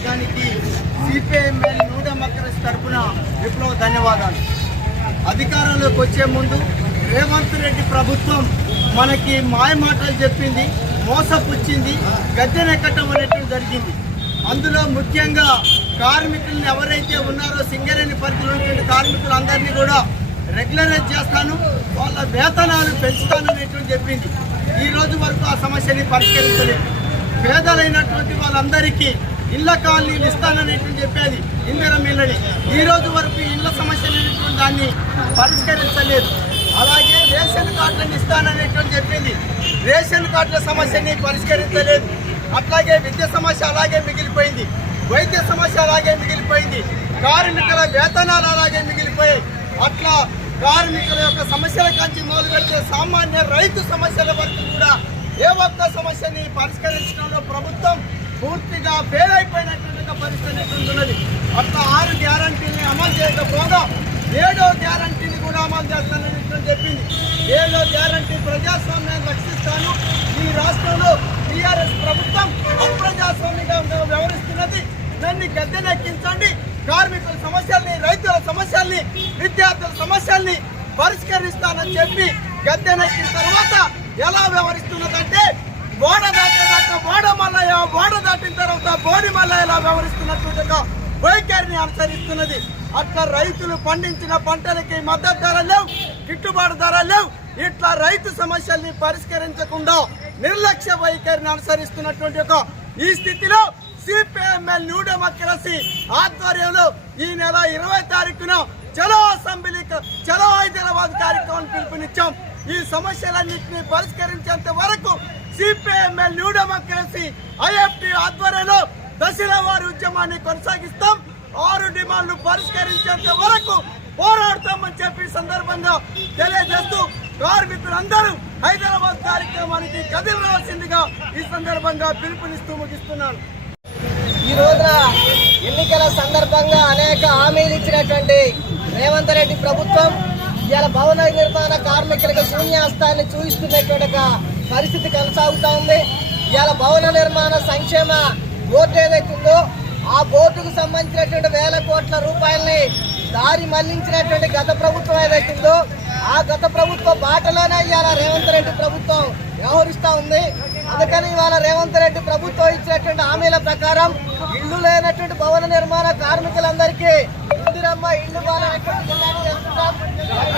దానికి CPIML new democracy తరఫున విప్లవ ధన్యవాదాలు. అధికారంలోకి వచ్చే ముందు రేవంత్ రెడ్డి ప్రభుత్వం మనకి మాయ మాటలు చెప్పింది, మోసపుచ్చింది, గద్దెనెక్కటం అనేటువంటి జరిగింది. అందులో ముఖ్యంగా కార్మికులను ఎవరైతే ఉన్నారో సింగరేణి పరిధిలో ఉన్నటువంటి కార్మికులందరినీ కూడా రెగ్యులరైజ్ చేస్తాను, వాళ్ళ వేతనాలు పెంచుతాననేటువంటి చెప్పింది. ఈ రోజు వరకు ఆ సమస్యని పరిష్కరించలేదు. పేదలైనటువంటి వాళ్ళందరికీ ఇళ్ల కాలనీలు ఇస్తాననేటువంటి చెప్పేది ఇందిరమ్మ ఇళ్ళని. ఈ రోజు వరకు ఇళ్ల సమస్య అనేటువంటి దాన్ని పరిష్కరించలేదు. అలాగే రేషన్ కార్డులను ఇస్తాననేటువంటి చెప్పింది, రేషన్ కార్డుల సమస్యని పరిష్కరించలేదు. అట్లాగే విద్య సమస్య అలాగే మిగిలిపోయింది, వైద్య సమస్య అలాగే మిగిలిపోయింది, కార్మికుల వేతనాలు అలాగే మిగిలిపోయాయి. అట్లా కార్మికుల యొక్క సమస్యల కంచి మొదలు పెడితే సామాన్య రైతు సమస్యల వరకు కూడా ఏ ఒక్క సమస్యని పరిష్కరించడంలో ప్రభుత్వం పూర్తిగా ఫెయిల్ అయిపోయినటువంటి పరిస్థితి ఉన్నది. అట్లా 6 గ్యారంటీని అమలు చేయకపోగా 7వ గ్యారంటీని కూడా అమలు చేస్తానని చెప్పింది. 7వ గ్యారంటీ ప్రజాస్వామ్యాన్ని రక్షిస్తాను, ఈ రాష్ట్రంలో టీఆర్ఎస్ ప్రభుత్వం అప్రజాస్వామ్యంగా వ్యవహరిస్తున్నది, దాన్ని గద్దెనెక్కించండి, కార్మికుల సమస్యల్ని, రైతుల సమస్యల్ని, విద్యార్థుల సమస్యల్ని పరిష్కరిస్తానని చెప్పి గద్దెనెక్కిన తర్వాత ఎలా వ్యవహరిస్తున్నదంటే ఓడ దాటేదాకా ఓడ మల్లయ్య, ఓడ దాటిన తర్వాత బోడి మల్లయ్య ఎలా వ్యవహరిస్తున్నటువంటి వైఖరిని అనుసరిస్తున్నది. అట్లా రైతులు పండించిన పంటలకి మద్దతు ధర లేవు, గిట్టుబాటు ధర లేవు. ఇట్లా రైతు సమస్యల్ని పరిష్కరించకుండా నిర్లక్ష్య వైఖరిని అనుసరిస్తున్నటువంటి ఈ స్థితిలో సిపిఐఎంఎల్ న్యూ డెమోక్రసీ ఆధ్వర్యంలో ఈ నెల 20వ తారీఖున చలో అసెంబ్లీ, చలో హైదరాబాద్ కార్యక్రమం పిలుపునిచ్చాం. ఈ సమస్యలన్నింటినీ పరిష్కరించేంత వరకు సిపిఐఎంఎల్ న్యూ డెమోక్రసీ ఐఎఫ్టి ఆధ్వర్యంలో దశల వారి ఉద్యమాన్ని కొనసాగిస్తాం. 6 డిమాండ్లు పరిష్కరించేంత వరకు పోరాడతామని చెప్పి సందర్భంగా తెలియజేస్తూ కార్మికులందరూ హైదరాబాద్ కార్యక్రమానికి కదిలి రావాల్సిందిగా ఈ సందర్భంగా పిలుపునిస్తూ ముగిస్తున్నాను. ఈ రోజున ఎన్నికల సందర్భంగా అనేక హామీలు ఇచ్చినటువంటి రేవంత్ రెడ్డి ప్రభుత్వం ఇవాళ భవన నిర్మాణ కార్మికులకు శూన్యాస్తాన్ని చూపిస్తున్నటువంటి పరిస్థితి కొనసాగుతూ ఉంది. ఇవాళ భవన నిర్మాణ సంక్షేమ బోర్డు ఏదైతుందో ఆ బోర్డుకు సంబంధించినటువంటి 1000 కోట్ల రూపాయలని దారి మళ్లించినటువంటి గత ప్రభుత్వం ఏదైతుందో ఆ గత ప్రభుత్వ బాటలోనే ఇవాళ రేవంత్ రెడ్డి ప్రభుత్వం వ్యవహరిస్తూ ఉంది. అందుకని ఇవాళ రేవంత్ రెడ్డి ప్రభుత్వం ఇచ్చినటువంటి హామీల ప్రకారం ఇల్లు లేనటువంటి భవన నిర్మాణ కార్మికులందరికీ ఇందిరమ్మ ఇల్లు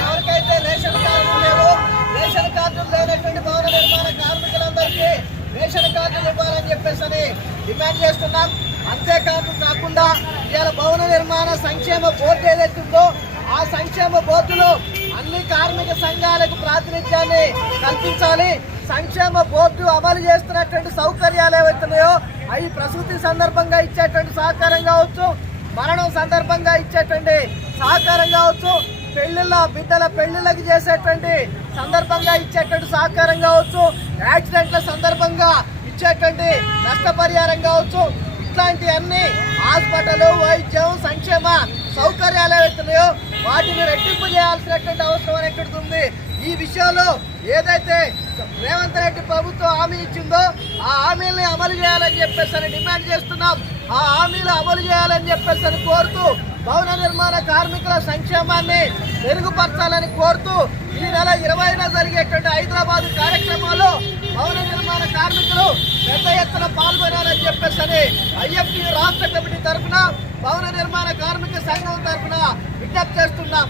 ఎవరికైతే రేషన్ కార్డులు లేవో రేషన్ కార్డులు లేనటువంటి భవన నిర్మాణ కార్మికులందరికీ రేషన్ కార్డులు ఇవ్వాలని చెప్పేసి డిమాండ్ చేస్తున్నాం. అంతేకాకుండా ఇవాళ భవన నిర్మాణ సంక్షేమ బోర్డు ఏదైతుందో ఆ సంక్షేమ బోర్డులో అన్ని కార్మిక సంఘాలకు ప్రాతినిధ్యాన్ని కల్పించాలి. సంక్షేమ బోర్డు అమలు చేస్తున్నటువంటి సౌకర్యాలు ఏవైతున్నాయో అవి ప్రసూతి సందర్భంగా ఇచ్చేటువంటి సహకారం కావచ్చు, మరణం సందర్భంగా ఇచ్చేటువంటి సహకారం కావచ్చు, పెళ్లిళ్ళ బిడ్డల పెళ్లిళ్ళకి చేసేటువంటి సందర్భంగా ఇచ్చేటువంటి సహకారం కావచ్చు, యాక్సిడెంట్ల సందర్భంగా ఇచ్చేటువంటి నష్టపరిహారం కావచ్చు, ఇట్లాంటి అన్ని హాస్పిటల్, వైద్యం, సంక్షేమ సౌకర్యాలు ఏవైతున్నాయో వాటిని రెట్టింపు చేయాల్సినటువంటి అవసరం అనేటువంటిది ఉంది. ఈ విషయంలో ఏదైతే రేవంత్ రెడ్డి ప్రభుత్వం హామీ ఇచ్చిందో ఆ హామీల్ని అమలు చేయాలని చెప్పేసి డిమాండ్ చేస్తున్నాం. ఆ హామీలు అమలు చేయాలని చెప్పేసి కోరుతూ భవన నిర్మాణ కార్మికుల సంక్షేమాన్ని మెరుగుపరచాలని కోరుతూ ఈ నెల 20న జరిగేటువంటి హైదరాబాద్ కార్యక్రమాల్లో భవన నిర్మాణ కార్మికులు పెద్ద ఎత్తున పాల్గొనాలని చెప్పేసి ఐఎఫ్టి రాష్ట్ర కమిటీ తరఫున భవన నిర్మాణ కార్మిక సంఘం తరఫున విజ్ఞప్తి చేస్తున్నాం.